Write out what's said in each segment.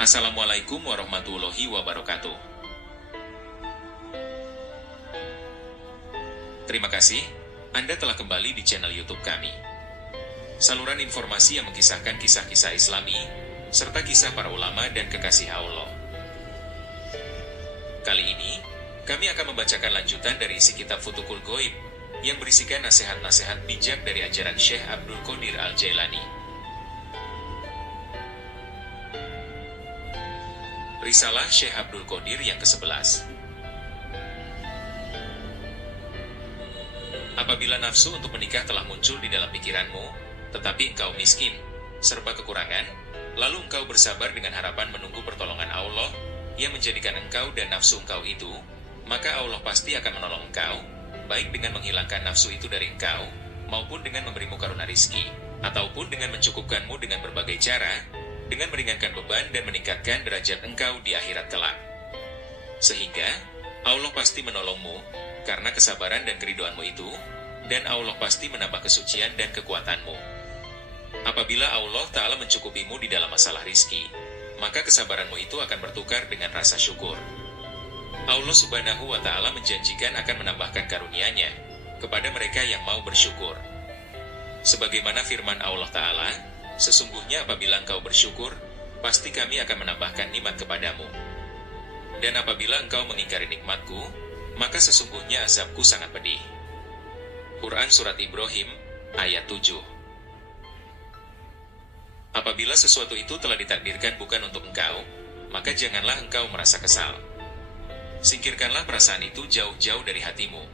Assalamualaikum warahmatullahi wabarakatuh. Terima kasih, Anda telah kembali di channel YouTube kami. Saluran informasi yang mengisahkan kisah-kisah Islami, serta kisah para ulama dan kekasih Allah. Kali ini, kami akan membacakan lanjutan dari isi kitab Futuhul Ghaib, yang berisikan nasihat-nasihat bijak dari ajaran Syekh Abdul Qadir Al-Jailani. Risalah Syekh Abdul Qadir yang ke-11. Apabila nafsu untuk menikah telah muncul di dalam pikiranmu, tetapi engkau miskin, serba kekurangan, lalu engkau bersabar dengan harapan menunggu pertolongan Allah, yang menjadikan engkau dan nafsu engkau itu, maka Allah pasti akan menolong engkau, baik dengan menghilangkan nafsu itu dari engkau, maupun dengan memberimu karunia rizki, ataupun dengan mencukupkanmu dengan berbagai cara, dengan meringankan beban dan meningkatkan derajat engkau di akhirat kelak. Sehingga, Allah pasti menolongmu, karena kesabaran dan keridoanmu itu, dan Allah pasti menambah kesucian dan kekuatanmu. Apabila Allah Ta'ala mencukupimu di dalam masalah rizki, maka kesabaranmu itu akan bertukar dengan rasa syukur. Allah Subhanahu wa Ta'ala menjanjikan akan menambahkan karunia-Nya kepada mereka yang mau bersyukur. Sebagaimana firman Allah Ta'ala, sesungguhnya apabila engkau bersyukur, pasti kami akan menambahkan nikmat kepadamu. Dan apabila engkau mengingkari nikmatku, maka sesungguhnya azabku sangat pedih. Quran Surat Ibrahim, ayat 7. Apabila sesuatu itu telah ditakdirkan bukan untuk engkau, maka janganlah engkau merasa kesal. Singkirkanlah perasaan itu jauh-jauh dari hatimu,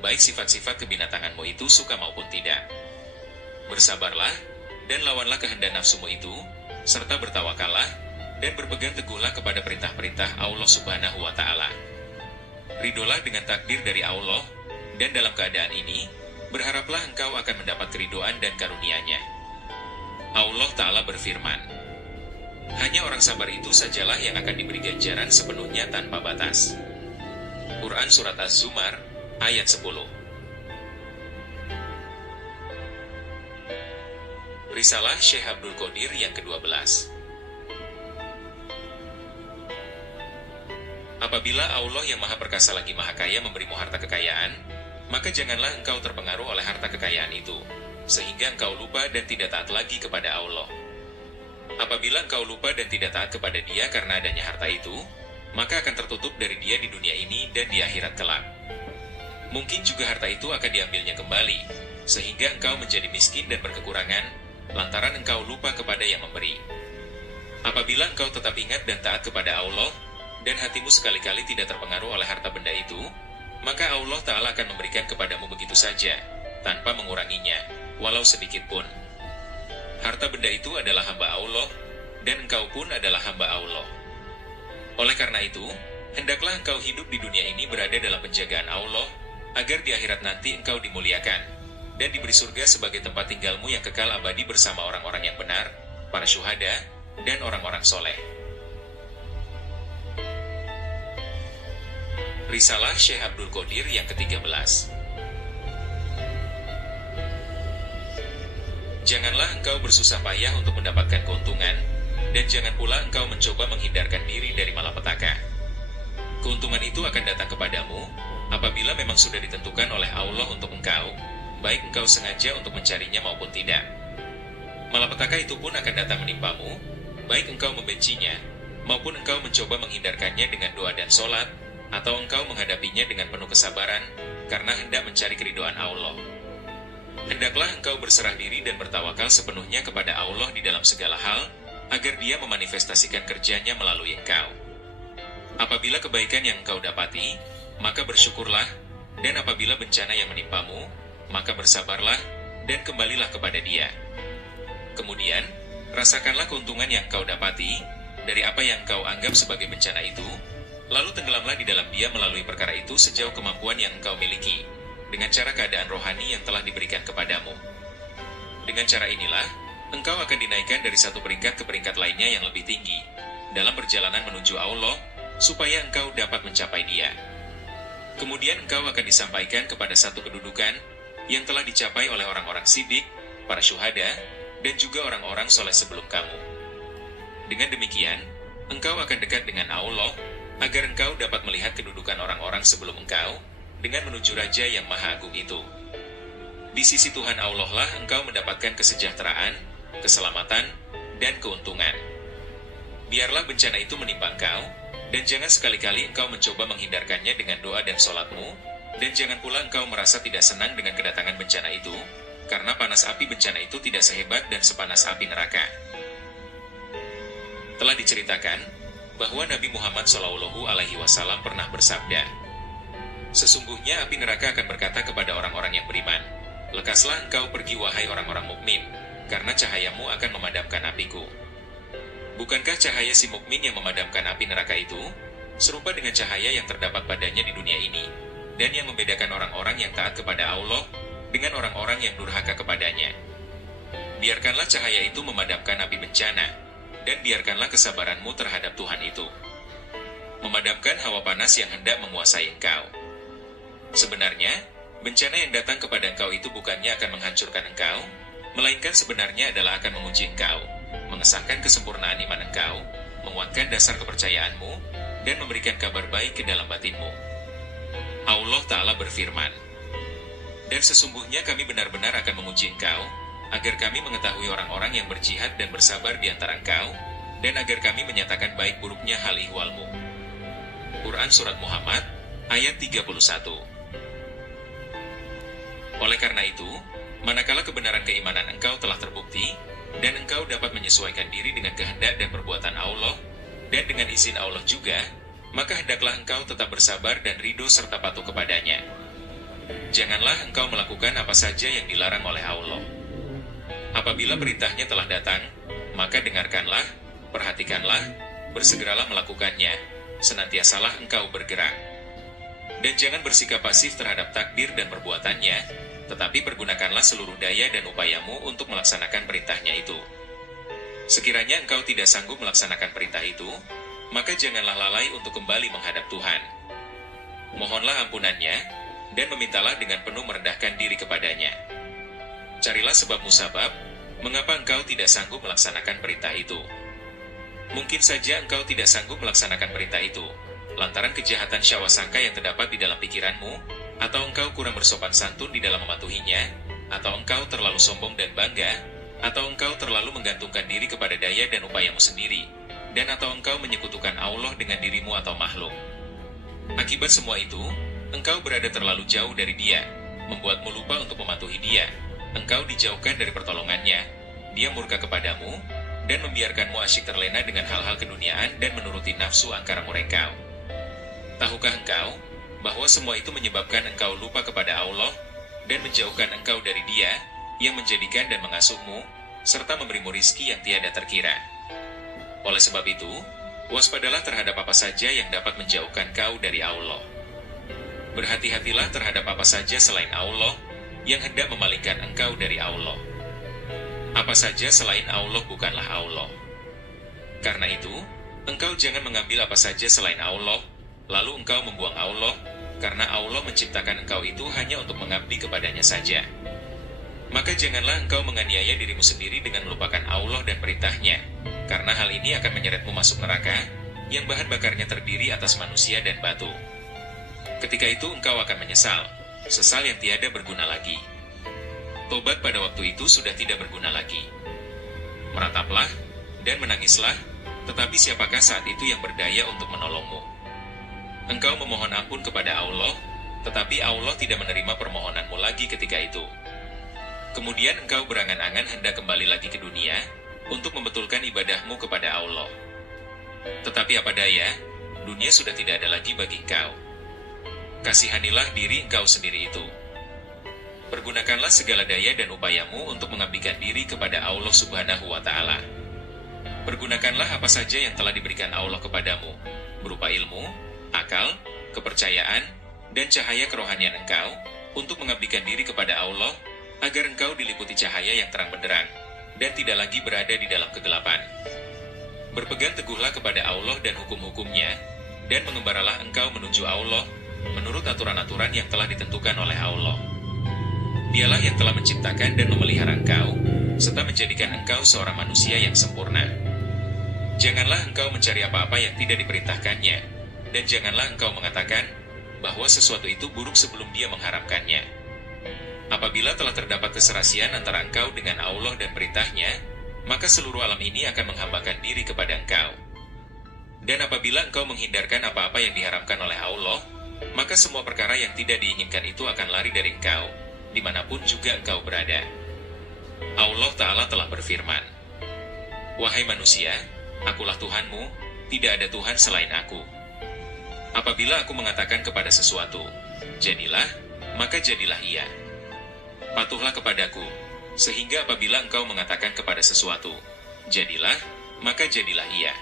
baik sifat-sifat kebinatanganmu itu suka maupun tidak. Bersabarlah, dan lawanlah kehendak nafsumu itu, serta bertawakallah, dan berpegang teguhlah kepada perintah-perintah Allah Subhanahu wa Ta'ala. Ridolah dengan takdir dari Allah, dan dalam keadaan ini, berharaplah engkau akan mendapat keridoan dan karunia-Nya. Allah Ta'ala berfirman, hanya orang sabar itu sajalah yang akan diberi ganjaran sepenuhnya tanpa batas. Quran Surat Az-Zumar, ayat 10. Risalah Syekh Abdul Qadir yang ke-12. Apabila Allah yang Maha Perkasa lagi Maha Kaya memberimu harta kekayaan, maka janganlah engkau terpengaruh oleh harta kekayaan itu, sehingga engkau lupa dan tidak taat lagi kepada Allah. Apabila engkau lupa dan tidak taat kepada Dia karena adanya harta itu, maka akan tertutup dari Dia di dunia ini dan di akhirat kelak. Mungkin juga harta itu akan diambilnya kembali, sehingga engkau menjadi miskin dan berkekurangan, lantaran engkau lupa kepada yang memberi. Apabila engkau tetap ingat dan taat kepada Allah, dan hatimu sekali-kali tidak terpengaruh oleh harta benda itu, maka Allah Ta'ala akan memberikan kepadamu begitu saja, tanpa menguranginya, walau sedikit pun. Harta benda itu adalah hamba Allah, dan engkau pun adalah hamba Allah. Oleh karena itu, hendaklah engkau hidup di dunia ini berada dalam penjagaan Allah, agar di akhirat nanti engkau dimuliakan, dan diberi surga sebagai tempat tinggalmu yang kekal abadi bersama orang-orang yang benar, para syuhada, dan orang-orang soleh. Risalah Syekh Abdul Qadir yang ke-13. Janganlah engkau bersusah payah untuk mendapatkan keuntungan, dan jangan pula engkau mencoba menghindarkan diri dari malapetaka. Keuntungan itu akan datang kepadamu, apabila memang sudah ditentukan oleh Allah untuk engkau, baik engkau sengaja untuk mencarinya maupun tidak. Malapetaka itu pun akan datang menimpamu, baik engkau membencinya, maupun engkau mencoba menghindarkannya dengan doa dan sholat, atau engkau menghadapinya dengan penuh kesabaran, karena hendak mencari keridhaan Allah. Hendaklah engkau berserah diri dan bertawakal sepenuhnya kepada Allah di dalam segala hal, agar Dia memanifestasikan kerjanya melalui engkau. Apabila kebaikan yang engkau dapati, maka bersyukurlah, dan apabila bencana yang menimpamu, maka bersabarlah, dan kembalilah kepada Dia. Kemudian, rasakanlah keuntungan yang engkau dapati, dari apa yang engkau anggap sebagai bencana itu, lalu tenggelamlah di dalam Dia melalui perkara itu sejauh kemampuan yang engkau miliki, dengan cara keadaan rohani yang telah diberikan kepadamu. Dengan cara inilah, engkau akan dinaikkan dari satu peringkat ke peringkat lainnya yang lebih tinggi, dalam perjalanan menuju Allah, supaya engkau dapat mencapai Dia. Kemudian engkau akan disampaikan kepada satu kedudukan yang telah dicapai oleh orang-orang siddiq, para syuhada, dan juga orang-orang soleh sebelum kamu. Dengan demikian, engkau akan dekat dengan Allah, agar engkau dapat melihat kedudukan orang-orang sebelum engkau, dengan menuju Raja yang Maha Agung itu. Di sisi Tuhan Allah lah engkau mendapatkan kesejahteraan, keselamatan, dan keuntungan. Biarlah bencana itu menimpa engkau, dan jangan sekali-kali engkau mencoba menghindarkannya dengan doa dan sholatmu, dan jangan pula engkau merasa tidak senang dengan kedatangan bencana itu, karena panas api bencana itu tidak sehebat dan sepanas api neraka. Telah diceritakan bahwa Nabi Muhammad SAW pernah bersabda, "Sesungguhnya api neraka akan berkata kepada orang-orang yang beriman, 'Lekaslah engkau pergi wahai orang-orang mukmin, karena cahayamu akan memadamkan apiku.' Bukankah cahaya si mukmin yang memadamkan api neraka itu serupa dengan cahaya yang terdapat padanya di dunia ini, dan yang membedakan orang-orang yang taat kepada Allah dengan orang-orang yang durhaka kepadanya? Biarkanlah cahaya itu memadamkan api bencana, dan biarkanlah kesabaranmu terhadap Tuhan itu memadamkan hawa panas yang hendak menguasai engkau. Sebenarnya, bencana yang datang kepada engkau itu bukannya akan menghancurkan engkau, melainkan sebenarnya adalah akan menguji engkau, mengesahkan kesempurnaan iman engkau, menguatkan dasar kepercayaanmu, dan memberikan kabar baik ke dalam batinmu." Allah Ta'ala berfirman, "Dan sesungguhnya kami benar-benar akan menguji engkau, agar kami mengetahui orang-orang yang berjihad dan bersabar di antara engkau, dan agar kami menyatakan baik buruknya hal ihwalmu." Quran Surat Muhammad, ayat 31. Oleh karena itu, manakala kebenaran keimanan engkau telah terbukti, dan engkau dapat menyesuaikan diri dengan kehendak dan perbuatan Allah, dan dengan izin Allah juga, maka hendaklah engkau tetap bersabar dan ridho serta patuh kepadanya. Janganlah engkau melakukan apa saja yang dilarang oleh Allah. Apabila perintahnya telah datang, maka dengarkanlah, perhatikanlah, bersegeralah melakukannya, senantiasalah engkau bergerak. Dan jangan bersikap pasif terhadap takdir dan perbuatannya, tetapi pergunakanlah seluruh daya dan upayamu untuk melaksanakan perintahnya itu. Sekiranya engkau tidak sanggup melaksanakan perintah itu, maka janganlah lalai untuk kembali menghadap Tuhan. Mohonlah ampunannya, dan memintalah dengan penuh merendahkan diri kepadanya. Carilah sebab musabab, mengapa engkau tidak sanggup melaksanakan perintah itu. Mungkin saja engkau tidak sanggup melaksanakan perintah itu, lantaran kejahatan syawasangka yang terdapat di dalam pikiranmu, atau engkau kurang bersopan santun di dalam mematuhinya, atau engkau terlalu sombong dan bangga, atau engkau terlalu menggantungkan diri kepada daya dan upayamu sendiri, dan atau engkau menyekutukan Allah dengan dirimu atau makhluk. Akibat semua itu, engkau berada terlalu jauh dari Dia, membuatmu lupa untuk mematuhi Dia, engkau dijauhkan dari pertolongannya, Dia murka kepadamu, dan membiarkanmu asyik terlena dengan hal-hal keduniaan dan menuruti nafsu angkara murengkau. Tahukah engkau bahwa semua itu menyebabkan engkau lupa kepada Allah dan menjauhkan engkau dari Dia yang menjadikan dan mengasuhmu, serta memberimu rizki yang tiada terkira. Oleh sebab itu, waspadalah terhadap apa saja yang dapat menjauhkan kau dari Allah. Berhati-hatilah terhadap apa saja selain Allah yang hendak memalingkan engkau dari Allah. Apa saja selain Allah bukanlah Allah. Karena itu, engkau jangan mengambil apa saja selain Allah, lalu engkau membuang Allah, karena Allah menciptakan engkau itu hanya untuk mengabdi kepadanya saja. Maka janganlah engkau menganiaya dirimu sendiri dengan melupakan Allah dan perintahnya, karena hal ini akan menyeretmu masuk neraka, yang bahan bakarnya terdiri atas manusia dan batu. Ketika itu engkau akan menyesal, sesal yang tiada berguna lagi. Tobat pada waktu itu sudah tidak berguna lagi. Merataplah dan menangislah, tetapi siapakah saat itu yang berdaya untuk menolongmu? Engkau memohon ampun kepada Allah, tetapi Allah tidak menerima permohonanmu lagi ketika itu. Kemudian engkau berangan-angan hendak kembali lagi ke dunia untuk membetulkan ibadahmu kepada Allah. Tetapi apa daya, dunia sudah tidak ada lagi bagi engkau. Kasihanilah diri engkau sendiri itu. Pergunakanlah segala daya dan upayamu untuk mengabdikan diri kepada Allah Subhanahu wa Ta'ala. Pergunakanlah apa saja yang telah diberikan Allah kepadamu, berupa ilmu, akal, kepercayaan, dan cahaya kerohanian engkau, untuk mengabdikan diri kepada Allah, agar engkau diliputi cahaya yang terang benderang, dan tidak lagi berada di dalam kegelapan. Berpegang teguhlah kepada Allah dan hukum-hukumnya, dan mengembaralah engkau menuju Allah, menurut aturan-aturan yang telah ditentukan oleh Allah. Dialah yang telah menciptakan dan memelihara engkau, serta menjadikan engkau seorang manusia yang sempurna. Janganlah engkau mencari apa-apa yang tidak diperintahkannya, dan janganlah engkau mengatakan bahwa sesuatu itu buruk sebelum dia mengharapkannya. Apabila telah terdapat keserasian antara engkau dengan Allah dan perintahnya, maka seluruh alam ini akan menghambakan diri kepada engkau. Dan apabila engkau menghindarkan apa-apa yang diharamkan oleh Allah, maka semua perkara yang tidak diinginkan itu akan lari dari engkau, dimanapun juga engkau berada. Allah Ta'ala telah berfirman, "Wahai manusia, Akulah Tuhanmu, tidak ada Tuhan selain Aku. Apabila Aku mengatakan kepada sesuatu, jadilah, maka jadilah ia. Patuhlah kepadaku, sehingga apabila engkau mengatakan kepada sesuatu, jadilah, maka jadilah ia."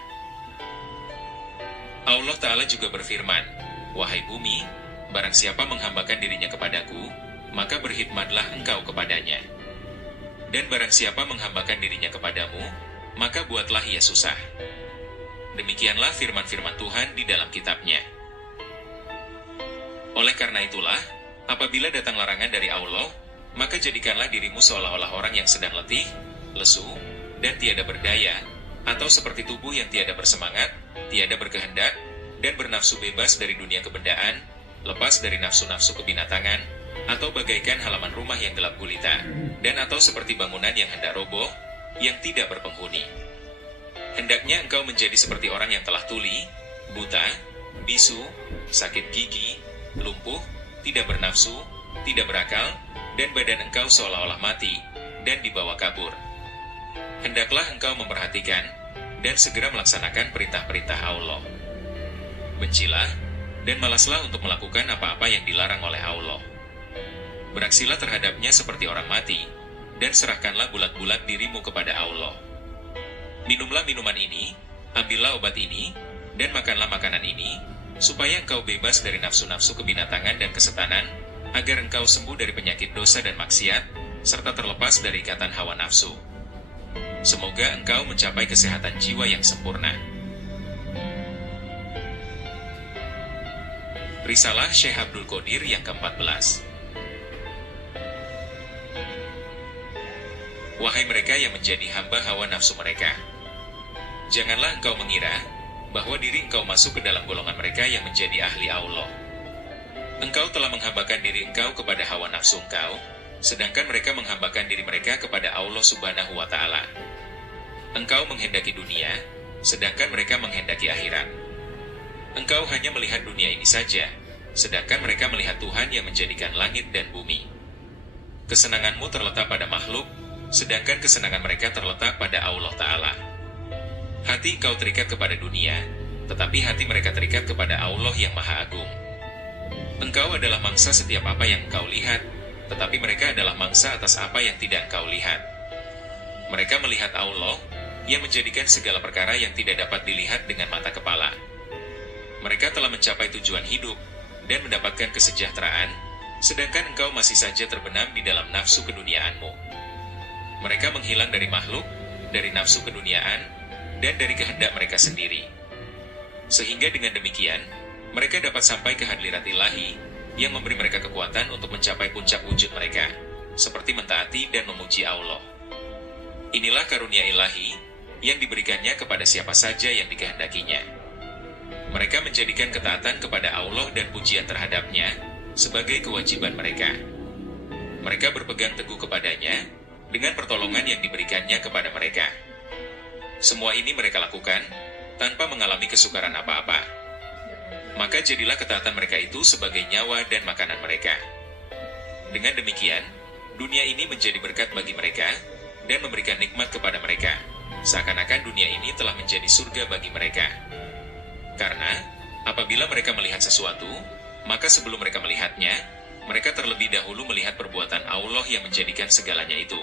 Allah Ta'ala juga berfirman, "Wahai bumi, barang siapa menghambakan dirinya kepadaku, maka berkhidmatlah engkau kepadanya. Dan barang siapa menghambakan dirinya kepadamu, maka buatlah ia susah." Demikianlah firman-firman Tuhan di dalam kitabnya. Oleh karena itulah, apabila datang larangan dari Allah, maka jadikanlah dirimu seolah-olah orang yang sedang letih, lesu, dan tiada berdaya, atau seperti tubuh yang tiada bersemangat, tiada berkehendak, dan bernafsu bebas dari dunia kebendaan, lepas dari nafsu-nafsu kebinatangan, atau bagaikan halaman rumah yang gelap gulita, dan atau seperti bangunan yang hendak roboh, yang tidak berpenghuni. Hendaknya engkau menjadi seperti orang yang telah tuli, buta, bisu, sakit gigi, lumpuh, tidak bernafsu, tidak berakal, dan badan engkau seolah-olah mati, dan dibawa kabur. Hendaklah engkau memperhatikan, dan segera melaksanakan perintah-perintah Allah. Bencilah, dan malaslah untuk melakukan apa-apa yang dilarang oleh Allah. Beraksilah terhadapnya seperti orang mati, dan serahkanlah bulat-bulat dirimu kepada Allah. Minumlah minuman ini, ambillah obat ini, dan makanlah makanan ini, supaya engkau bebas dari nafsu-nafsu kebinatangan dan kesetanan, agar engkau sembuh dari penyakit dosa dan maksiat, serta terlepas dari ikatan hawa nafsu. Semoga engkau mencapai kesehatan jiwa yang sempurna. Risalah Syekh Abdul Qadir yang ke-14. Wahai mereka yang menjadi hamba hawa nafsu mereka, janganlah engkau mengira bahwa diri engkau masuk ke dalam golongan mereka yang menjadi ahli Allah. Engkau telah menghambakan diri engkau kepada hawa nafsu engkau, sedangkan mereka menghambakan diri mereka kepada Allah Subhanahu wa Ta'ala. Engkau menghendaki dunia, sedangkan mereka menghendaki akhirat. Engkau hanya melihat dunia ini saja, sedangkan mereka melihat Tuhan yang menjadikan langit dan bumi. Kesenanganmu terletak pada makhluk, sedangkan kesenangan mereka terletak pada Allah Ta'ala. Hati engkau terikat kepada dunia, tetapi hati mereka terikat kepada Allah yang Maha Agung. Engkau adalah mangsa setiap apa yang engkau lihat, tetapi mereka adalah mangsa atas apa yang tidak engkau lihat. Mereka melihat Allah, yang menjadikan segala perkara yang tidak dapat dilihat dengan mata kepala. Mereka telah mencapai tujuan hidup, dan mendapatkan kesejahteraan, sedangkan engkau masih saja terbenam di dalam nafsu keduniaanmu. Mereka menghilang dari makhluk, dari nafsu keduniaan, dan dari kehendak mereka sendiri. Sehingga dengan demikian, mereka dapat sampai ke hadirat ilahi, yang memberi mereka kekuatan untuk mencapai puncak wujud mereka, seperti mentaati dan memuji Allah. Inilah karunia ilahi, yang diberikannya kepada siapa saja yang dikehendakinya. Mereka menjadikan ketaatan kepada Allah dan pujian terhadapnya, sebagai kewajiban mereka. Mereka berpegang teguh kepadanya, dengan pertolongan yang diberikannya kepada mereka. Semua ini mereka lakukan, tanpa mengalami kesukaran apa-apa. Maka jadilah ketaatan mereka itu sebagai nyawa dan makanan mereka. Dengan demikian, dunia ini menjadi berkat bagi mereka, dan memberikan nikmat kepada mereka, seakan-akan dunia ini telah menjadi surga bagi mereka. Karena, apabila mereka melihat sesuatu, maka sebelum mereka melihatnya, mereka terlebih dahulu melihat perbuatan Allah yang menjadikan segalanya itu.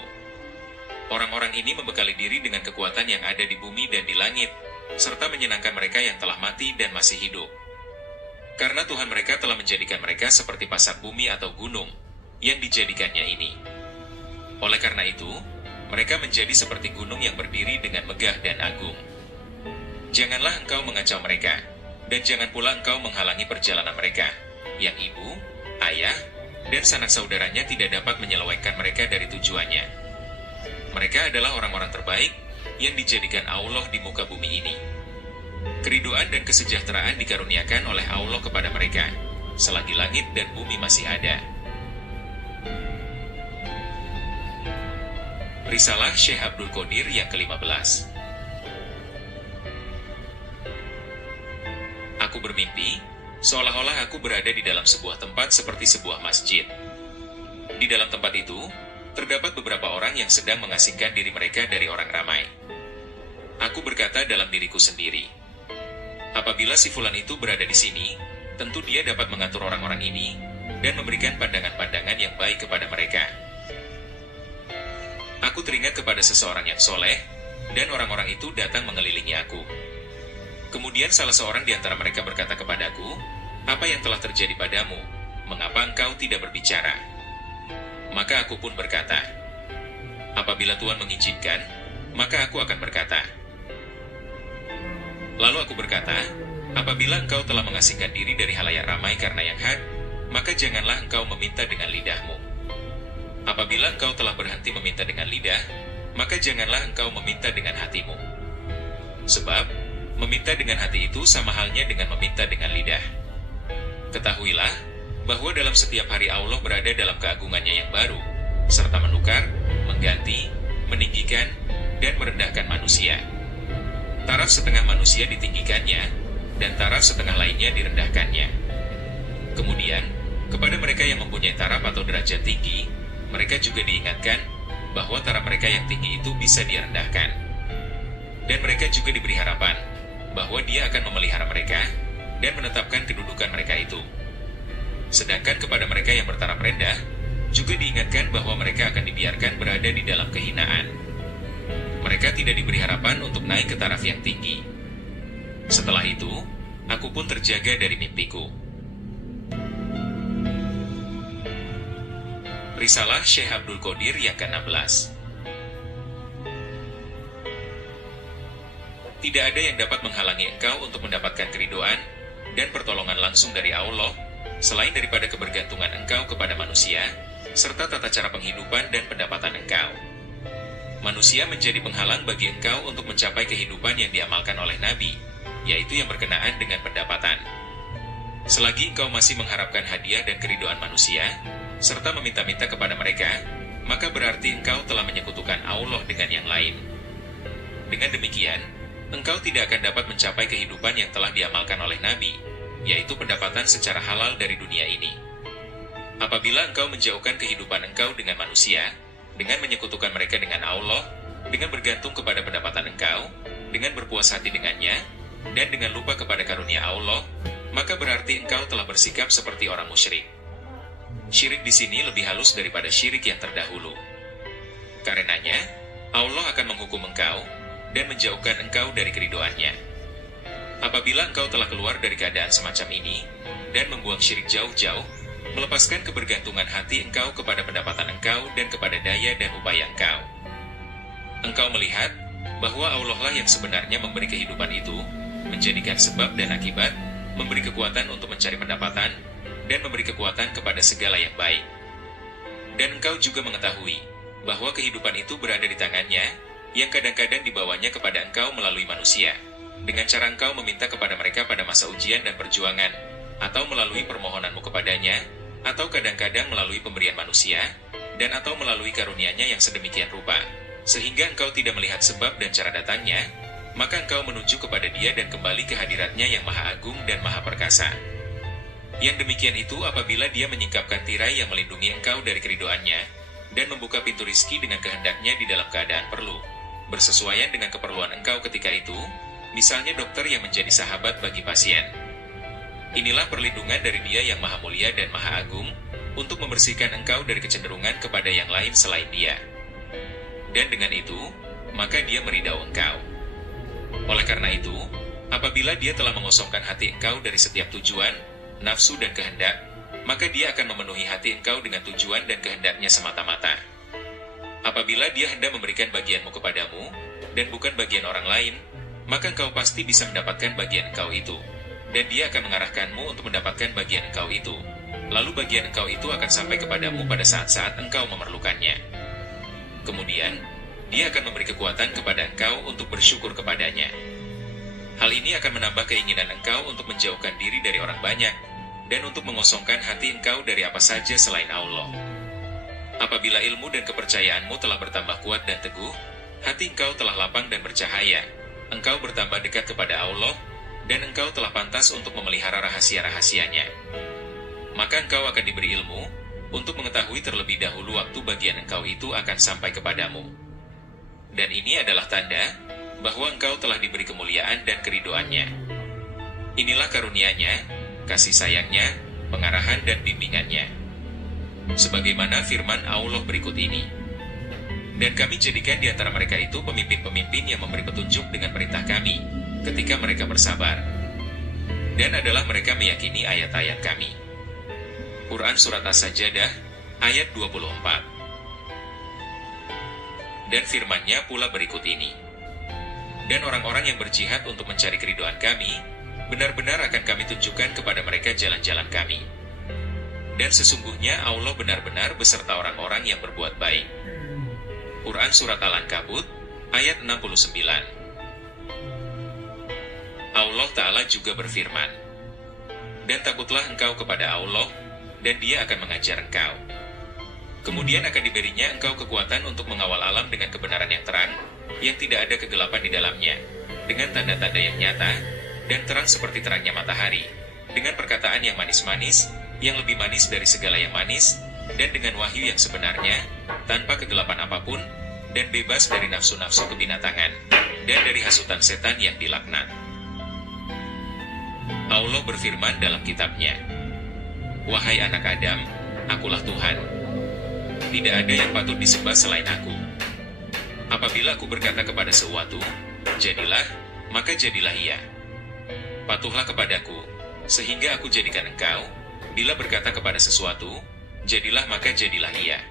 Orang-orang ini membekali diri dengan kekuatan yang ada di bumi dan di langit, serta menyenangkan mereka yang telah mati dan masih hidup. Karena Tuhan mereka telah menjadikan mereka seperti pasak bumi atau gunung, yang dijadikannya ini. Oleh karena itu, mereka menjadi seperti gunung yang berdiri dengan megah dan agung. Janganlah engkau mengacau mereka, dan jangan pula engkau menghalangi perjalanan mereka, yang ibu, ayah, dan sanak saudaranya tidak dapat menyelewengkan mereka dari tujuannya. Mereka adalah orang-orang terbaik, yang dijadikan Allah di muka bumi ini. Keriduan dan kesejahteraan dikaruniakan oleh Allah kepada mereka, selagi langit dan bumi masih ada. Risalah Syekh Abdul Qadir yang ke-15. Aku bermimpi, seolah-olah aku berada di dalam sebuah tempat seperti sebuah masjid. Di dalam tempat itu, terdapat beberapa orang yang sedang mengasingkan diri mereka dari orang ramai. Aku berkata dalam diriku sendiri, apabila si fulan itu berada di sini, tentu dia dapat mengatur orang-orang ini dan memberikan pandangan-pandangan yang baik kepada mereka. Aku teringat kepada seseorang yang soleh, dan orang-orang itu datang mengelilingi aku. Kemudian salah seorang di antara mereka berkata kepadaku, "Apa yang telah terjadi padamu? Mengapa engkau tidak berbicara?" Maka aku pun berkata, "Apabila Tuhan mengizinkan, maka aku akan berkata." Lalu aku berkata, "Apabila engkau telah mengasingkan diri dari halayak ramai karena yang hak, maka janganlah engkau meminta dengan lidahmu. Apabila engkau telah berhenti meminta dengan lidah, maka janganlah engkau meminta dengan hatimu. Sebab, meminta dengan hati itu sama halnya dengan meminta dengan lidah. Ketahuilah, bahwa dalam setiap hari Allah berada dalam keagungannya yang baru, serta menukar, mengganti, meninggikan, dan merendahkan manusia. Taraf setengah manusia ditinggikannya, dan taraf setengah lainnya direndahkannya. Kemudian, kepada mereka yang mempunyai taraf atau derajat tinggi, mereka juga diingatkan bahwa taraf mereka yang tinggi itu bisa direndahkan. Dan mereka juga diberi harapan bahwa Dia akan memelihara mereka dan menetapkan kedudukan mereka itu. Sedangkan kepada mereka yang bertaraf rendah, juga diingatkan bahwa mereka akan dibiarkan berada di dalam kehinaan. Mereka tidak diberi harapan untuk naik ke taraf yang tinggi. Setelah itu, aku pun terjaga dari mimpiku. Risalah Syekh Abdul Qadir yang ke-16. Tidak ada yang dapat menghalangi engkau untuk mendapatkan keridoan dan pertolongan langsung dari Allah, selain daripada kebergantungan engkau kepada manusia, serta tata cara penghidupan dan pendapatan engkau. Manusia menjadi penghalang bagi engkau untuk mencapai kehidupan yang diamalkan oleh Nabi, yaitu yang berkenaan dengan pendapatan. Selagi engkau masih mengharapkan hadiah dan keridoan manusia, serta meminta-minta kepada mereka, maka berarti engkau telah menyekutukan Allah dengan yang lain. Dengan demikian, engkau tidak akan dapat mencapai kehidupan yang telah diamalkan oleh Nabi, yaitu pendapatan secara halal dari dunia ini. Apabila engkau menjauhkan kehidupan engkau dengan manusia, dengan menyekutukan mereka dengan Allah, dengan bergantung kepada pendapatan engkau, dengan berpuas hati dengannya, dan dengan lupa kepada karunia Allah, maka berarti engkau telah bersikap seperti orang musyrik. Syirik di sini lebih halus daripada syirik yang terdahulu. Karenanya, Allah akan menghukum engkau dan menjauhkan engkau dari keridoannya. Apabila engkau telah keluar dari keadaan semacam ini, dan membuang syirik jauh-jauh, melepaskan kebergantungan hati engkau kepada pendapatan engkau dan kepada daya dan upaya engkau. Engkau melihat bahwa Allah lah yang sebenarnya memberi kehidupan itu, menjadikan sebab dan akibat, memberi kekuatan untuk mencari pendapatan, dan memberi kekuatan kepada segala yang baik. Dan engkau juga mengetahui bahwa kehidupan itu berada di tangannya, yang kadang-kadang dibawanya kepada engkau melalui manusia, dengan cara engkau meminta kepada mereka pada masa ujian dan perjuangan, atau melalui permohonanmu kepadanya, atau kadang-kadang melalui pemberian manusia, dan atau melalui karunia-Nya yang sedemikian rupa, sehingga engkau tidak melihat sebab dan cara datangnya, maka engkau menuju kepada Dia dan kembali ke hadirat-Nya yang Maha Agung dan Maha Perkasa. Yang demikian itu apabila Dia menyingkapkan tirai yang melindungi engkau dari keridoannya, dan membuka pintu rizki dengan kehendak-Nya di dalam keadaan perlu, bersesuaian dengan keperluan engkau ketika itu, misalnya dokter yang menjadi sahabat bagi pasien. Inilah perlindungan dari Dia yang Maha Mulia dan Maha Agung, untuk membersihkan engkau dari kecenderungan kepada yang lain selain Dia. Dan dengan itu, maka Dia meridau engkau. Oleh karena itu, apabila Dia telah mengosongkan hati engkau dari setiap tujuan, nafsu dan kehendak, maka Dia akan memenuhi hati engkau dengan tujuan dan kehendak-Nya semata-mata. Apabila Dia hendak memberikan bagianmu kepadamu, dan bukan bagian orang lain, maka engkau pasti bisa mendapatkan bagian engkau itu, dan Dia akan mengarahkanmu untuk mendapatkan bagian engkau itu. Lalu bagian engkau itu akan sampai kepadamu pada saat-saat engkau memerlukannya. Kemudian, Dia akan memberi kekuatan kepada engkau untuk bersyukur kepadanya. Hal ini akan menambah keinginan engkau untuk menjauhkan diri dari orang banyak, dan untuk mengosongkan hati engkau dari apa saja selain Allah. Apabila ilmu dan kepercayaanmu telah bertambah kuat dan teguh, hati engkau telah lapang dan bercahaya, engkau bertambah dekat kepada Allah, dan engkau telah pantas untuk memelihara rahasia-rahasianya. Maka engkau akan diberi ilmu, untuk mengetahui terlebih dahulu waktu bagian engkau itu akan sampai kepadamu. Dan ini adalah tanda, bahwa engkau telah diberi kemuliaan dan keridoannya. Inilah karunia-Nya, kasih sayangnya, pengarahan dan bimbingannya. Sebagaimana firman Allah berikut ini. Dan kami jadikan di antara mereka itu pemimpin-pemimpin yang memberi petunjuk dengan perintah kami, ketika mereka bersabar. Dan adalah mereka meyakini ayat-ayat kami. Quran Surat As-Sajdah, ayat 24. Dan firman-Nya pula berikut ini. Dan orang-orang yang berjihad untuk mencari keriduan kami, benar-benar akan kami tunjukkan kepada mereka jalan-jalan kami. Dan sesungguhnya Allah benar-benar beserta orang-orang yang berbuat baik. Quran Surat Al-Ankabut, ayat 69. Allah Ta'ala juga berfirman, dan takutlah engkau kepada Allah, dan Dia akan mengajar engkau. Kemudian akan diberinya engkau kekuatan untuk mengawal alam dengan kebenaran yang terang, yang tidak ada kegelapan di dalamnya, dengan tanda-tanda yang nyata, dan terang seperti terangnya matahari, dengan perkataan yang manis-manis, yang lebih manis dari segala yang manis, dan dengan wahyu yang sebenarnya, tanpa kegelapan apapun, dan bebas dari nafsu-nafsu kebinatangan, dan dari hasutan setan yang dilaknat. Allah berfirman dalam kitab-Nya, wahai anak Adam, akulah Tuhan. Tidak ada yang patut disembah selain aku. Apabila aku berkata kepada sesuatu, jadilah, maka jadilah ia. Patuhlah kepadaku, sehingga aku jadikan engkau. Bila berkata kepada sesuatu, jadilah maka jadilah ia.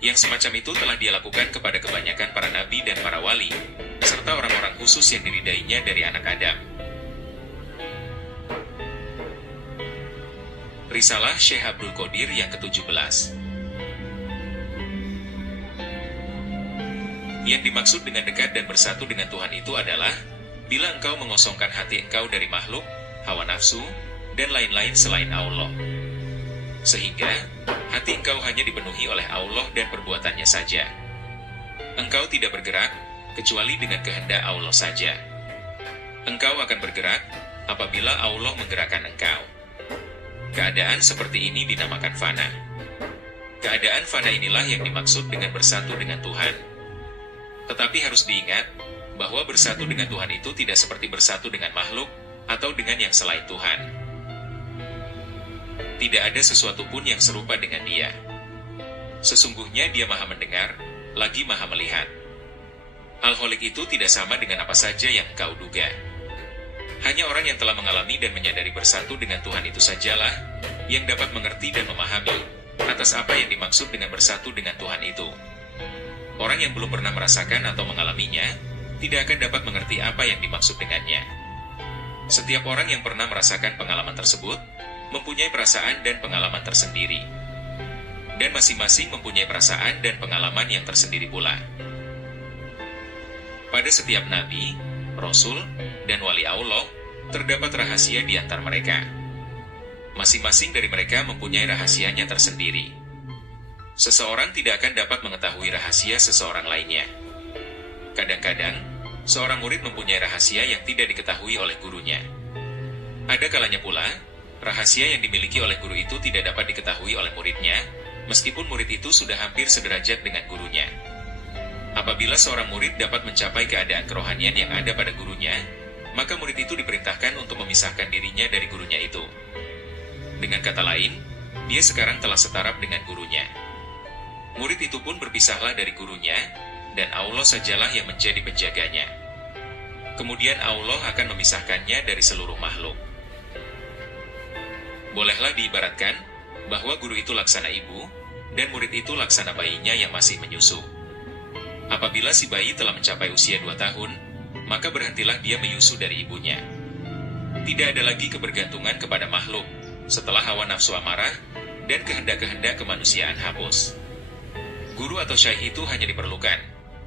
Yang semacam itu telah Dia lakukan kepada kebanyakan para nabi dan para wali, serta orang-orang khusus yang diridainya dari anak Adam. Risalah Syekh Abdul Qadir yang ke-17. Yang dimaksud dengan dekat dan bersatu dengan Tuhan itu adalah, bila engkau mengosongkan hati engkau dari makhluk, hawa nafsu, dan lain-lain selain Allah. Sehingga, hati engkau hanya dipenuhi oleh Allah dan perbuatannya saja. Engkau tidak bergerak, kecuali dengan kehendak Allah saja. Engkau akan bergerak, apabila Allah menggerakkan engkau. Keadaan seperti ini dinamakan fana. Keadaan fana inilah yang dimaksud dengan bersatu dengan Tuhan. Tetapi harus diingat, bahwa bersatu dengan Tuhan itu tidak seperti bersatu dengan makhluk, atau dengan yang selain Tuhan. Tidak ada sesuatu pun yang serupa dengan Dia. Sesungguhnya Dia maha mendengar, lagi maha melihat. Al-Khaliq itu tidak sama dengan apa saja yang engkau duga. Hanya orang yang telah mengalami dan menyadari bersatu dengan Tuhan itu sajalah, yang dapat mengerti dan memahami, atas apa yang dimaksud dengan bersatu dengan Tuhan itu. Orang yang belum pernah merasakan atau mengalaminya, tidak akan dapat mengerti apa yang dimaksud dengannya. Setiap orang yang pernah merasakan pengalaman tersebut, mempunyai perasaan dan pengalaman tersendiri. Dan masing-masing mempunyai perasaan dan pengalaman yang tersendiri pula. Pada setiap nabi, rasul, dan wali Allah, terdapat rahasia di antara mereka. Masing-masing dari mereka mempunyai rahasianya tersendiri. Seseorang tidak akan dapat mengetahui rahasia seseorang lainnya. Kadang-kadang, seorang murid mempunyai rahasia yang tidak diketahui oleh gurunya. Ada kalanya pula, rahasia yang dimiliki oleh guru itu tidak dapat diketahui oleh muridnya, meskipun murid itu sudah hampir sederajat dengan gurunya. Apabila seorang murid dapat mencapai keadaan kerohanian yang ada pada gurunya, maka murid itu diperintahkan untuk memisahkan dirinya dari gurunya itu. Dengan kata lain, dia sekarang telah setaraf dengan gurunya. Murid itu pun berpisahlah dari gurunya, dan Allah sajalah yang menjadi penjaganya. Kemudian Allah akan memisahkannya dari seluruh makhluk. Bolehlah diibaratkan bahwa guru itu laksana ibu, dan murid itu laksana bayinya yang masih menyusu. Apabila si bayi telah mencapai usia 2 tahun, maka berhentilah dia menyusu dari ibunya. Tidak ada lagi kebergantungan kepada makhluk, setelah hawa nafsu amarah, dan kehendak-kehendak kemanusiaan hapus. Guru atau syaikh itu hanya diperlukan,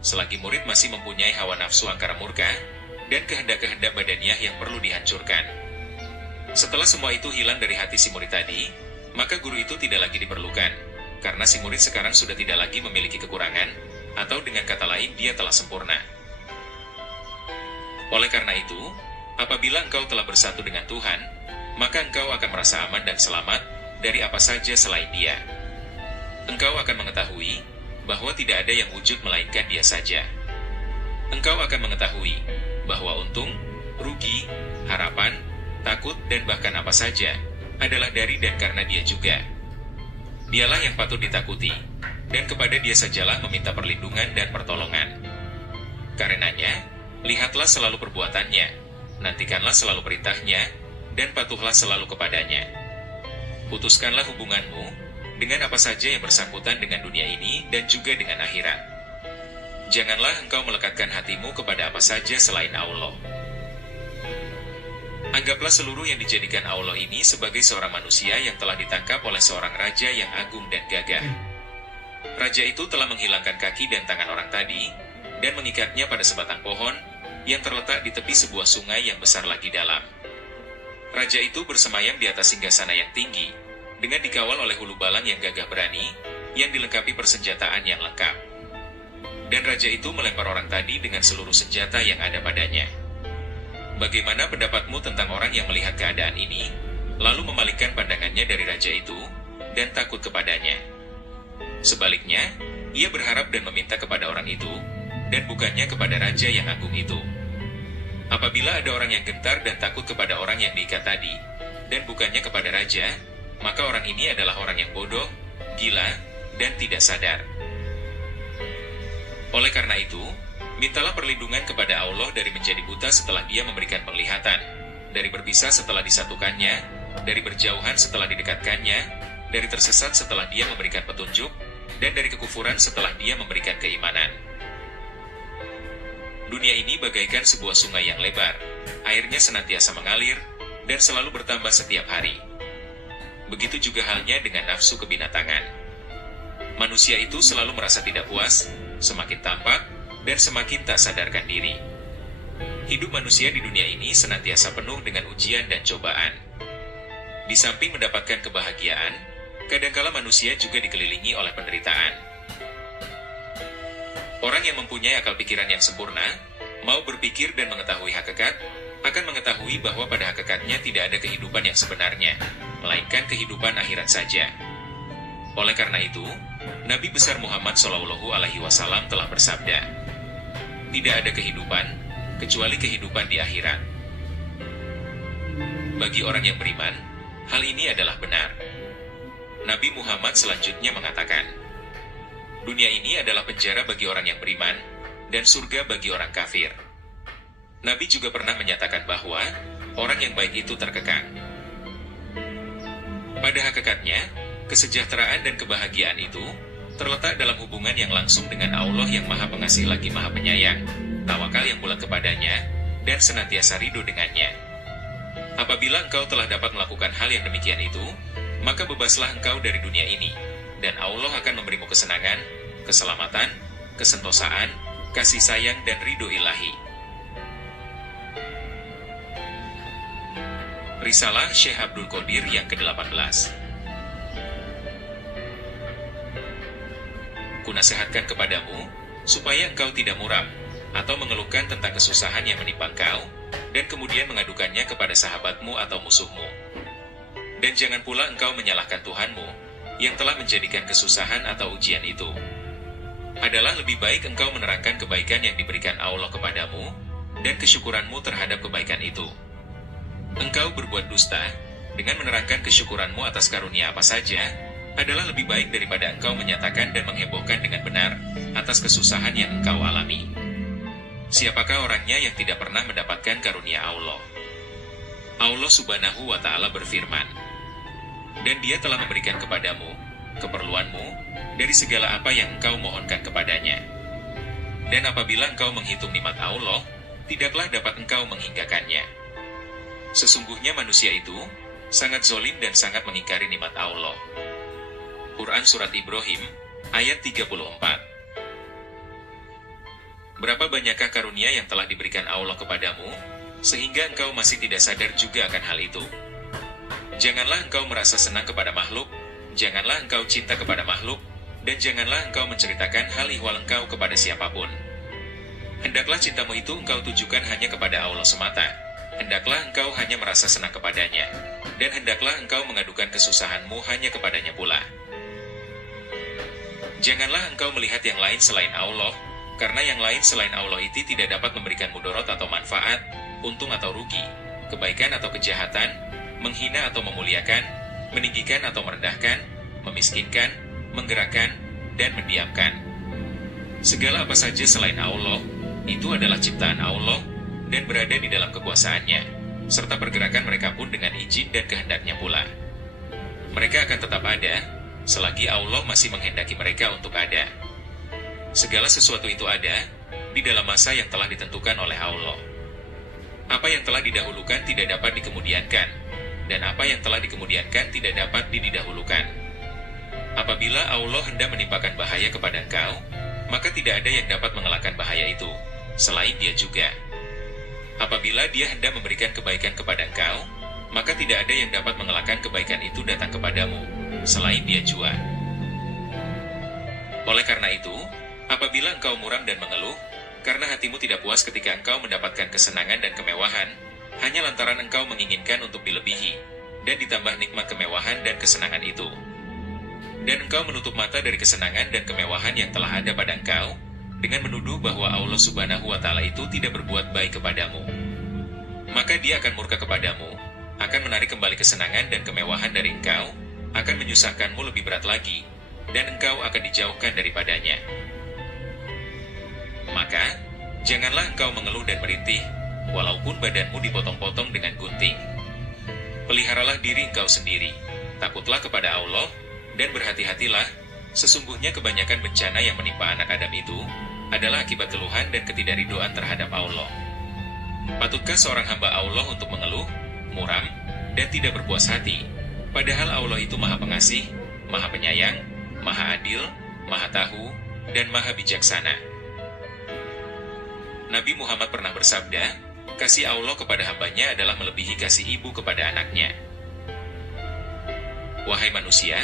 selagi murid masih mempunyai hawa nafsu angkara murka, dan kehendak-kehendak badaniah yang perlu dihancurkan. Setelah semua itu hilang dari hati si murid tadi, maka guru itu tidak lagi diperlukan, karena si murid sekarang sudah tidak lagi memiliki kekurangan, atau dengan kata lain dia telah sempurna. Oleh karena itu, apabila engkau telah bersatu dengan Tuhan, maka engkau akan merasa aman dan selamat dari apa saja selain Dia. Engkau akan mengetahui bahwa tidak ada yang wujud melainkan Dia saja. Engkau akan mengetahui bahwa untung, rugi, harapan, takut, dan bahkan apa saja adalah dari dan karena Dia juga. Dialah yang patut ditakuti, dan kepada Dia sajalah meminta perlindungan dan pertolongan. Karenanya, lihatlah selalu perbuatannya, nantikanlah selalu perintahnya, dan patuhlah selalu kepadanya. Putuskanlah hubunganmu dengan apa saja yang bersangkutan dengan dunia ini dan juga dengan akhirat. Janganlah engkau melekatkan hatimu kepada apa saja selain Allah. Anggaplah seluruh yang dijadikan Allah ini sebagai seorang manusia yang telah ditangkap oleh seorang raja yang agung dan gagah. Raja itu telah menghilangkan kaki dan tangan orang tadi, dan mengikatnya pada sebatang pohon, yang terletak di tepi sebuah sungai yang besar lagi dalam. Raja itu bersemayam di atas singgasana yang tinggi, dengan dikawal oleh hulu balang yang gagah berani, yang dilengkapi persenjataan yang lengkap. Dan raja itu melempar orang tadi dengan seluruh senjata yang ada padanya. Bagaimana pendapatmu tentang orang yang melihat keadaan ini, lalu memalingkan pandangannya dari raja itu, dan takut kepadanya? Sebaliknya, ia berharap dan meminta kepada orang itu, dan bukannya kepada raja yang agung itu. Apabila ada orang yang gentar dan takut kepada orang yang diikat tadi, dan bukannya kepada raja, maka orang ini adalah orang yang bodoh, gila, dan tidak sadar. Oleh karena itu, mintalah perlindungan kepada Allah dari menjadi buta setelah Dia memberikan penglihatan, dari berpisah setelah disatukannya, dari berjauhan setelah didekatkannya, dari tersesat setelah Dia memberikan petunjuk, dan dari kekufuran setelah Dia memberikan keimanan. Dunia ini bagaikan sebuah sungai yang lebar, airnya senantiasa mengalir, dan selalu bertambah setiap hari. Begitu juga halnya dengan nafsu kebinatangan. Manusia itu selalu merasa tidak puas, semakin tampak, dan semakin tak sadarkan diri. Hidup manusia di dunia ini senantiasa penuh dengan ujian dan cobaan. Di samping mendapatkan kebahagiaan, kadangkala manusia juga dikelilingi oleh penderitaan. Orang yang mempunyai akal pikiran yang sempurna, mau berpikir dan mengetahui hakikat, akan mengetahui bahwa pada hakikatnya tidak ada kehidupan yang sebenarnya, melainkan kehidupan akhirat saja. Oleh karena itu, Nabi besar Muhammad SAW telah bersabda, "Tidak ada kehidupan, kecuali kehidupan di akhirat." Bagi orang yang beriman, hal ini adalah benar. Nabi Muhammad selanjutnya mengatakan, dunia ini adalah penjara bagi orang yang beriman, dan surga bagi orang kafir. Nabi juga pernah menyatakan bahwa orang yang baik itu terkekang. Pada hakikatnya, kesejahteraan dan kebahagiaan itu terletak dalam hubungan yang langsung dengan Allah yang Maha Pengasih lagi Maha Penyayang, tawakal yang bulat kepadanya, dan senantiasa ridho dengannya. Apabila engkau telah dapat melakukan hal yang demikian itu, maka bebaslah engkau dari dunia ini, dan Allah akan memberimu kesenangan, keselamatan, kesentosaan, kasih sayang, dan ridho ilahi. Risalah Syekh Abdul Qadir yang ke-18. Kunasehatkan kepadamu, supaya engkau tidak muram, atau mengeluhkan tentang kesusahan yang menimpa engkau, dan kemudian mengadukannya kepada sahabatmu atau musuhmu. Dan jangan pula engkau menyalahkan Tuhanmu, yang telah menjadikan kesusahan atau ujian itu. Adalah lebih baik engkau menerangkan kebaikan yang diberikan Allah kepadamu, dan kesyukuranmu terhadap kebaikan itu. Engkau berbuat dusta, dengan menerangkan kesyukuranmu atas karunia apa saja, adalah lebih baik daripada engkau menyatakan dan menghebohkan dengan benar, atas kesusahan yang engkau alami. Siapakah orangnya yang tidak pernah mendapatkan karunia Allah? Allah Subhanahu wa Ta'ala berfirman, dan Dia telah memberikan kepadamu keperluanmu dari segala apa yang engkau mohonkan kepadanya. Dan apabila engkau menghitung nikmat Allah, tidaklah dapat engkau menghinggakannya. Sesungguhnya manusia itu sangat zolim dan sangat mengingkari nikmat Allah. Quran Surat Ibrahim, ayat 34. Berapa banyakkah karunia yang telah diberikan Allah kepadamu, sehingga engkau masih tidak sadar juga akan hal itu? Janganlah engkau merasa senang kepada makhluk, janganlah engkau cinta kepada makhluk, dan janganlah engkau menceritakan hal ihwal engkau kepada siapapun. Hendaklah cintamu itu engkau tujukan hanya kepada Allah semata. Hendaklah engkau hanya merasa senang kepadanya, dan hendaklah engkau mengadukan kesusahanmu hanya kepadanya pula. Janganlah engkau melihat yang lain selain Allah, karena yang lain selain Allah itu tidak dapat memberikan mudarat atau manfaat, untung atau rugi, kebaikan atau kejahatan, menghina atau memuliakan, meninggikan atau merendahkan, memiskinkan, menggerakkan, dan mendiamkan. Segala apa saja selain Allah, itu adalah ciptaan Allah, dan berada di dalam kekuasaannya, serta pergerakan mereka pun dengan izin dan kehendaknya pula. Mereka akan tetap ada, selagi Allah masih menghendaki mereka untuk ada. Segala sesuatu itu ada, di dalam masa yang telah ditentukan oleh Allah. Apa yang telah didahulukan tidak dapat dikemudiankan, dan apa yang telah dikemudiankan tidak dapat didahulukan. Apabila Allah hendak menimpakan bahaya kepada engkau, maka tidak ada yang dapat mengelakkan bahaya itu, selain Dia juga. Apabila Dia hendak memberikan kebaikan kepada engkau, maka tidak ada yang dapat mengelakkan kebaikan itu datang kepadamu, selain Dia jua. Oleh karena itu, apabila engkau muram dan mengeluh, karena hatimu tidak puas ketika engkau mendapatkan kesenangan dan kemewahan, hanya lantaran engkau menginginkan untuk dilebihi, dan ditambah nikmat kemewahan dan kesenangan itu. Dan engkau menutup mata dari kesenangan dan kemewahan yang telah ada pada engkau, dengan menuduh bahwa Allah Subhanahu wa Ta'ala itu tidak berbuat baik kepadamu. Maka Dia akan murka kepadamu, akan menarik kembali kesenangan dan kemewahan dari engkau, akan menyusahkanmu lebih berat lagi, dan engkau akan dijauhkan daripadanya. Maka, janganlah engkau mengeluh dan merintih, walaupun badanmu dipotong-potong dengan gunting. Peliharalah diri engkau sendiri, takutlah kepada Allah, dan berhati-hatilah, sesungguhnya kebanyakan bencana yang menimpa anak Adam itu adalah akibat keluhan dan ketidakridhoan terhadap Allah. Patutkah seorang hamba Allah untuk mengeluh, muram, dan tidak berpuas hati, padahal Allah itu Maha Pengasih, Maha Penyayang, Maha Adil, Maha Tahu, dan Maha Bijaksana. Nabi Muhammad pernah bersabda, kasih Allah kepada hambanya adalah melebihi kasih ibu kepada anaknya. Wahai manusia,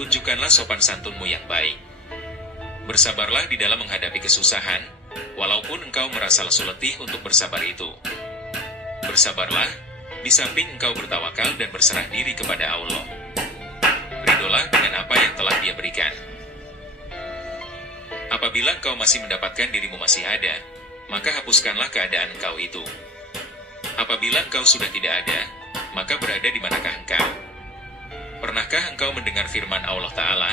tunjukkanlah sopan santunmu yang baik. Bersabarlah di dalam menghadapi kesusahan, walaupun engkau merasa lesu letih untuk bersabar itu. Bersabarlah, di samping engkau bertawakal dan berserah diri kepada Allah. Ridholah dengan apa yang telah Dia berikan. Apabila engkau masih mendapatkan dirimu masih ada, maka hapuskanlah keadaan engkau itu. Apabila engkau sudah tidak ada, maka berada di manakah engkau? Pernahkah engkau mendengar firman Allah Ta'ala,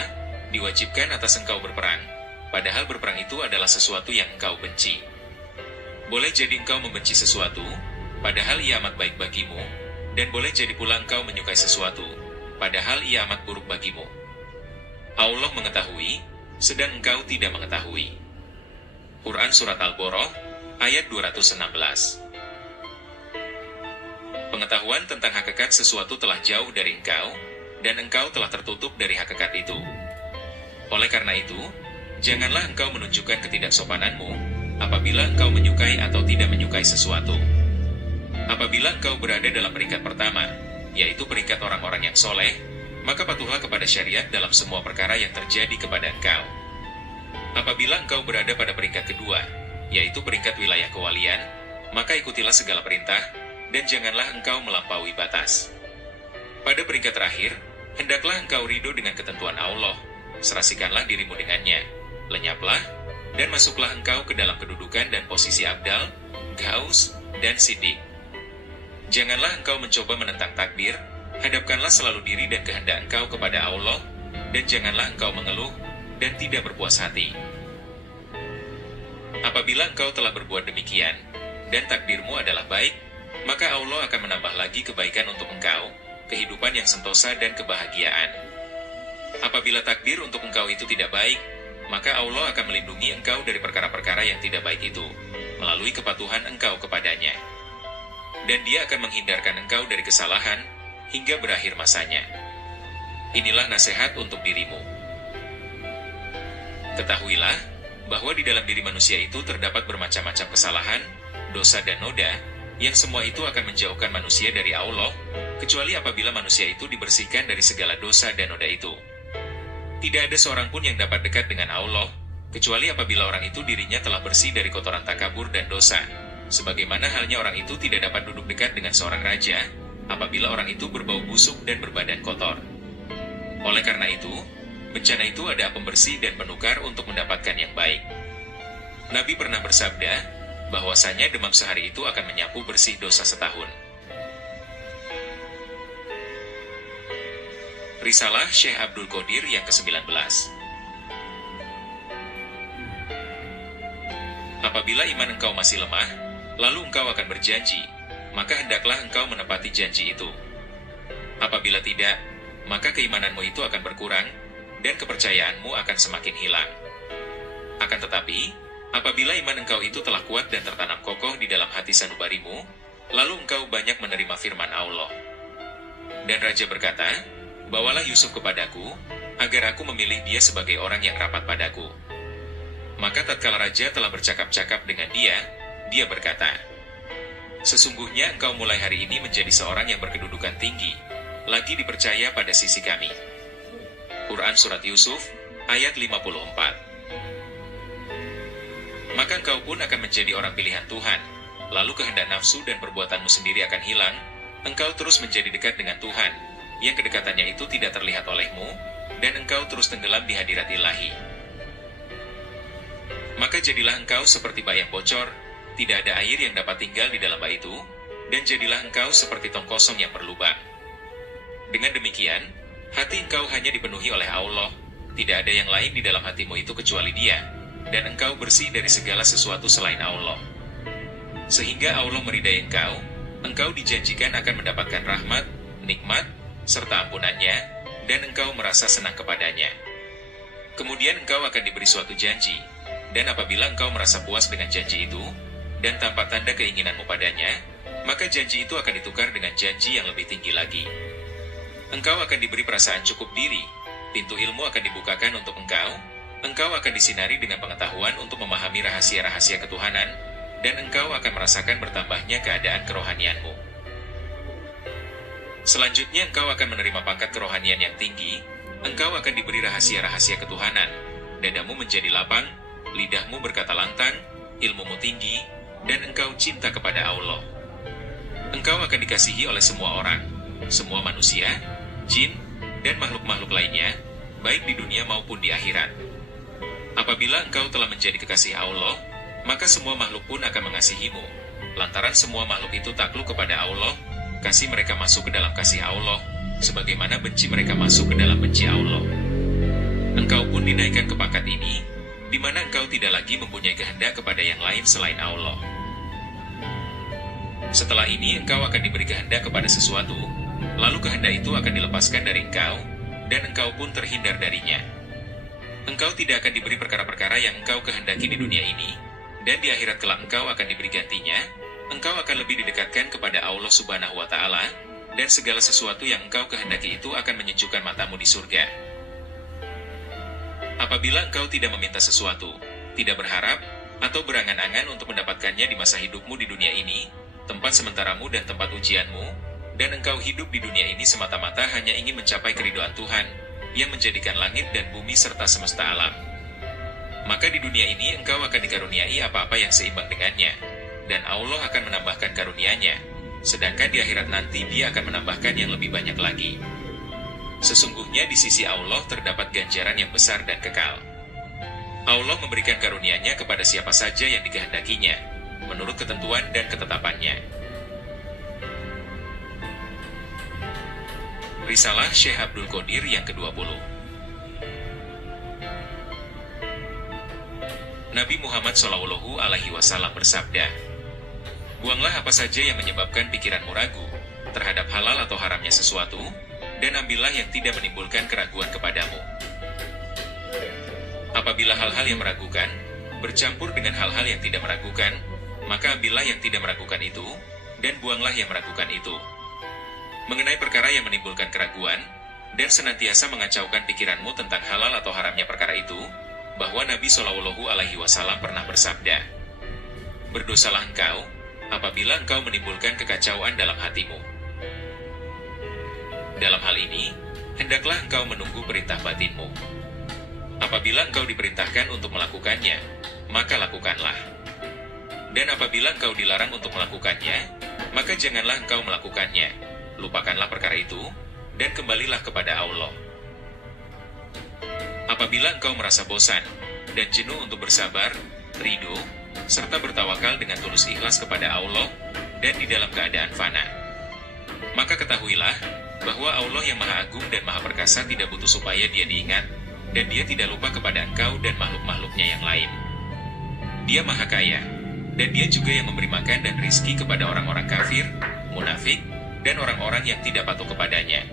diwajibkan atas engkau berperang, padahal berperang itu adalah sesuatu yang engkau benci? Boleh jadi engkau membenci sesuatu, padahal ia amat baik bagimu, dan boleh jadi pula engkau menyukai sesuatu, padahal ia amat buruk bagimu. Allah mengetahui, sedang engkau tidak mengetahui. Quran Surat Al-Baqarah, ayat 216. Pengetahuan tentang hakikat sesuatu telah jauh dari engkau, dan engkau telah tertutup dari hakikat itu. Oleh karena itu, janganlah engkau menunjukkan ketidaksopananmu apabila engkau menyukai atau tidak menyukai sesuatu. Apabila engkau berada dalam peringkat pertama, yaitu peringkat orang-orang yang soleh, maka patuhlah kepada syariat dalam semua perkara yang terjadi kepada engkau. Apabila engkau berada pada peringkat kedua, yaitu peringkat wilayah kewalian, maka ikutilah segala perintah, dan janganlah engkau melampaui batas. Pada peringkat terakhir, hendaklah engkau ridho dengan ketentuan Allah, serasikanlah dirimu dengannya, lenyaplah, dan masuklah engkau ke dalam kedudukan dan posisi abdal, gaus, dan siddiq. Janganlah engkau mencoba menentang takdir, hadapkanlah selalu diri dan kehendak engkau kepada Allah, dan janganlah engkau mengeluh, dan tidak berpuas hati. Apabila engkau telah berbuat demikian, dan takdirmu adalah baik, maka Allah akan menambah lagi kebaikan untuk engkau, kehidupan yang sentosa dan kebahagiaan. Apabila takdir untuk engkau itu tidak baik, maka Allah akan melindungi engkau dari perkara-perkara yang tidak baik itu, melalui kepatuhan engkau kepadanya. Dan Dia akan menghindarkan engkau dari kesalahan, hingga berakhir masanya. Inilah nasihat untuk dirimu. Ketahuilah, bahwa di dalam diri manusia itu terdapat bermacam-macam kesalahan, dosa dan noda, yang semua itu akan menjauhkan manusia dari Allah, kecuali apabila manusia itu dibersihkan dari segala dosa dan noda itu. Tidak ada seorang pun yang dapat dekat dengan Allah, kecuali apabila orang itu dirinya telah bersih dari kotoran takabur dan dosa. Sebagaimana halnya orang itu tidak dapat duduk dekat dengan seorang raja, apabila orang itu berbau busuk dan berbadan kotor. Oleh karena itu, bencana itu ada pembersih dan penukar untuk mendapatkan yang baik. Nabi pernah bersabda, bahwasanya demam sehari itu akan menyapu bersih dosa setahun. Risalah Syekh Abdul Qadir yang ke-19. Apabila iman engkau masih lemah, lalu engkau akan berjanji, maka hendaklah engkau menepati janji itu. Apabila tidak, maka keimananmu itu akan berkurang, dan kepercayaanmu akan semakin hilang. Akan tetapi, apabila iman engkau itu telah kuat dan tertanam kokoh di dalam hati sanubarimu, lalu engkau banyak menerima firman Allah. Dan Raja berkata, bawalah Yusuf kepadaku, agar aku memilih dia sebagai orang yang rapat padaku. Maka tatkala Raja telah bercakap-cakap dengan dia berkata, sesungguhnya engkau mulai hari ini menjadi seorang yang berkedudukan tinggi, lagi dipercaya pada sisi kami. Quran Surat Yusuf, ayat 54. Maka engkau pun akan menjadi orang pilihan Tuhan, lalu kehendak nafsu dan perbuatanmu sendiri akan hilang, engkau terus menjadi dekat dengan Tuhan, yang kedekatannya itu tidak terlihat olehmu, dan engkau terus tenggelam di hadirat ilahi. Maka jadilah engkau seperti bak yang bocor, tidak ada air yang dapat tinggal di dalam bak itu, dan jadilah engkau seperti tong kosong yang berlubang. Dengan demikian, hati engkau hanya dipenuhi oleh Allah, tidak ada yang lain di dalam hatimu itu kecuali Dia, dan engkau bersih dari segala sesuatu selain Allah. Sehingga Allah meridai engkau dijanjikan akan mendapatkan rahmat, nikmat, serta ampunannya, dan engkau merasa senang kepadanya. Kemudian engkau akan diberi suatu janji, dan apabila engkau merasa puas dengan janji itu, dan tanpa tanda keinginanmu padanya, maka janji itu akan ditukar dengan janji yang lebih tinggi lagi. Engkau akan diberi perasaan cukup diri, pintu ilmu akan dibukakan untuk engkau akan disinari dengan pengetahuan untuk memahami rahasia-rahasia ketuhanan, dan engkau akan merasakan bertambahnya keadaan kerohanianmu. Selanjutnya engkau akan menerima pangkat kerohanian yang tinggi, engkau akan diberi rahasia-rahasia ketuhanan, dadamu menjadi lapang, lidahmu berkata lantang, ilmumu tinggi, dan engkau cinta kepada Allah. Engkau akan dikasihi oleh semua orang, semua manusia, jin, dan makhluk-makhluk lainnya, baik di dunia maupun di akhirat. Apabila engkau telah menjadi kekasih Allah, maka semua makhluk pun akan mengasihimu, lantaran semua makhluk itu takluk kepada Allah, kasih mereka masuk ke dalam kasih Allah, sebagaimana benci mereka masuk ke dalam benci Allah. Engkau pun dinaikkan ke pangkat ini, di mana engkau tidak lagi mempunyai kehendak kepada yang lain selain Allah. Setelah ini engkau akan diberi kehendak kepada sesuatu, lalu kehendak itu akan dilepaskan dari engkau, dan engkau pun terhindar darinya. Engkau tidak akan diberi perkara-perkara yang engkau kehendaki di dunia ini, dan di akhirat kelak engkau akan diberi gantinya. Engkau akan lebih didekatkan kepada Allah Subhanahu wa Ta'ala, dan segala sesuatu yang engkau kehendaki itu akan menyejukkan matamu di surga. Apabila engkau tidak meminta sesuatu, tidak berharap, atau berangan-angan untuk mendapatkannya di masa hidupmu di dunia ini, tempat sementaramu dan tempat ujianmu, dan engkau hidup di dunia ini semata-mata hanya ingin mencapai keridhaan Tuhan, yang menjadikan langit dan bumi serta semesta alam. Maka di dunia ini engkau akan dikaruniai apa-apa yang seimbang dengannya, dan Allah akan menambahkan karunia-Nya, sedangkan di akhirat nanti Dia akan menambahkan yang lebih banyak lagi. Sesungguhnya di sisi Allah terdapat ganjaran yang besar dan kekal. Allah memberikan karunia-Nya kepada siapa saja yang dikehendakinya, menurut ketentuan dan ketetapannya. Risalah Syekh Abdul Qadir yang ke-20. Nabi Muhammad SAW bersabda, buanglah apa saja yang menyebabkan pikiranmu ragu terhadap halal atau haramnya sesuatu, dan ambillah yang tidak menimbulkan keraguan kepadamu. Apabila hal-hal yang meragukan bercampur dengan hal-hal yang tidak meragukan, maka ambillah yang tidak meragukan itu, dan buanglah yang meragukan itu. Mengenai perkara yang menimbulkan keraguan, dan senantiasa mengacaukan pikiranmu tentang halal atau haramnya perkara itu, bahwa Nabi Shallallahu Alaihi Wasallam pernah bersabda, "Berdosalah engkau apabila engkau menimbulkan kekacauan dalam hatimu." Dalam hal ini, hendaklah engkau menunggu perintah batinmu. Apabila engkau diperintahkan untuk melakukannya, maka lakukanlah. Dan apabila engkau dilarang untuk melakukannya, maka janganlah engkau melakukannya. Lupakanlah perkara itu, dan kembalilah kepada Allah. Apabila engkau merasa bosan dan jenuh untuk bersabar, ridho, serta bertawakal dengan tulus ikhlas kepada Allah, dan di dalam keadaan fana, maka ketahuilah bahwa Allah yang Maha Agung dan Maha Perkasa tidak butuh supaya Dia diingat, dan Dia tidak lupa kepada engkau dan makhluk-makhluknya yang lain. Dia Maha Kaya, dan Dia juga yang memberi makan dan rizki kepada orang-orang kafir, munafik, dan orang-orang yang tidak patuh kepadanya.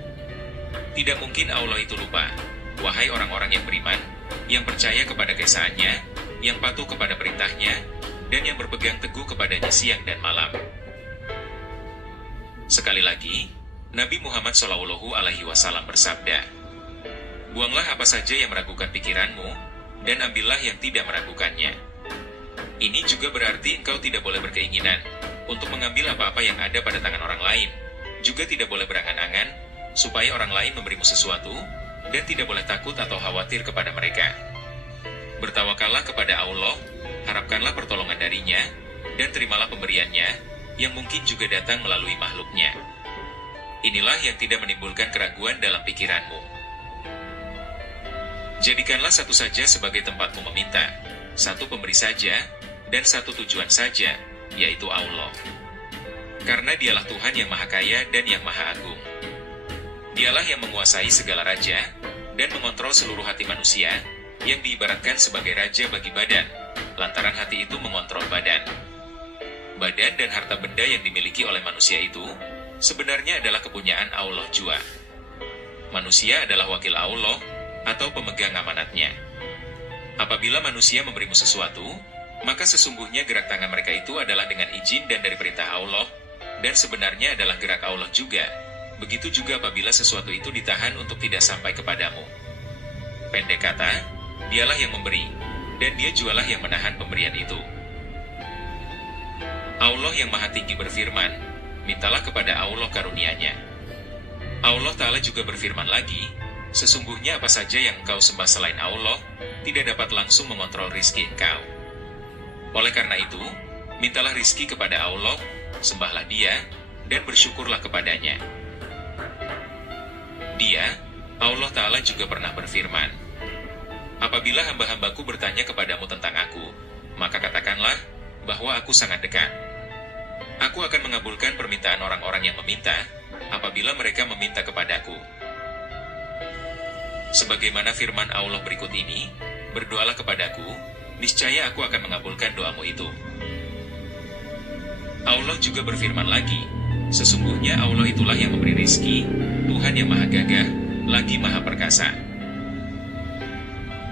Tidak mungkin Allah itu lupa, wahai orang-orang yang beriman, yang percaya kepada keesaannya, yang patuh kepada perintahnya, dan yang berpegang teguh kepadanya siang dan malam. Sekali lagi, Nabi Muhammad SAW bersabda, "Buanglah apa saja yang meragukan pikiranmu, dan ambillah yang tidak meragukannya." Ini juga berarti engkau tidak boleh berkeinginan untuk mengambil apa-apa yang ada pada tangan orang lain, juga tidak boleh berangan-angan supaya orang lain memberimu sesuatu, dan tidak boleh takut atau khawatir kepada mereka. Bertawakallah kepada Allah, harapkanlah pertolongan darinya, dan terimalah pemberiannya, yang mungkin juga datang melalui makhluknya. Inilah yang tidak menimbulkan keraguan dalam pikiranmu. Jadikanlah satu saja sebagai tempatmu meminta, satu pemberi saja, dan satu tujuan saja, yaitu Allah. Karena Dialah Tuhan yang Maha Kaya dan yang Maha Agung. Dialah yang menguasai segala raja, dan mengontrol seluruh hati manusia, yang diibaratkan sebagai raja bagi badan, lantaran hati itu mengontrol badan. Badan dan harta benda yang dimiliki oleh manusia itu, sebenarnya adalah kepunyaan Allah jua. Manusia adalah wakil Allah, atau pemegang amanatnya. Apabila manusia memberimu sesuatu, maka sesungguhnya gerak tangan mereka itu adalah dengan izin dan dari perintah Allah, dan sebenarnya adalah gerak Allah juga. Begitu juga apabila sesuatu itu ditahan untuk tidak sampai kepadamu. Pendek kata, Dialah yang memberi, dan Dia jualah yang menahan pemberian itu. Allah yang Maha Tinggi berfirman, "Mintalah kepada Allah karunia-Nya." Allah Ta'ala juga berfirman lagi, "Sesungguhnya apa saja yang engkau sembah selain Allah, tidak dapat langsung mengontrol rizki engkau. Oleh karena itu, mintalah rizki kepada Allah, sembahlah Dia, dan bersyukurlah kepadanya." Dia, Allah Ta'ala juga pernah berfirman, "Apabila hamba-hambaku bertanya kepadamu tentang aku, maka katakanlah bahwa aku sangat dekat. Aku akan mengabulkan permintaan orang-orang yang meminta, apabila mereka meminta kepadaku." Sebagaimana firman Allah berikut ini, "Berdoalah kepadaku, niscaya aku akan mengabulkan doamu itu." Allah juga berfirman lagi, "Sesungguhnya Allah itulah yang memberi rizki, Tuhan yang Maha Gagah, lagi Maha Perkasa."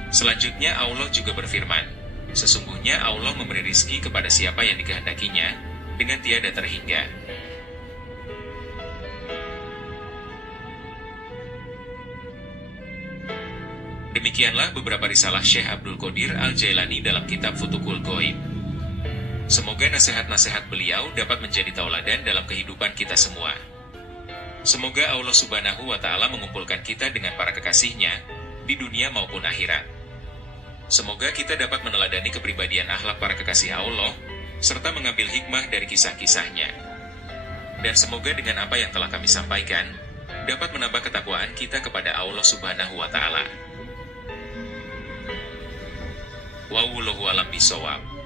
Selanjutnya Allah juga berfirman, "Sesungguhnya Allah memberi rizki kepada siapa yang dikehendakinya, dengan tiada terhingga." Demikianlah beberapa risalah Syekh Abdul Qadir Al-Jailani dalam kitab Futuhul Ghaib. Semoga nasihat-nasihat beliau dapat menjadi tauladan dalam kehidupan kita semua. Semoga Allah Subhanahu wa Ta'ala mengumpulkan kita dengan para kekasihnya di dunia maupun akhirat. Semoga kita dapat meneladani kepribadian akhlak para kekasih Allah, serta mengambil hikmah dari kisah-kisahnya. Dan semoga dengan apa yang telah kami sampaikan, dapat menambah ketakwaan kita kepada Allah Subhanahu wa Ta'ala. Wallahu a'lam bishawab.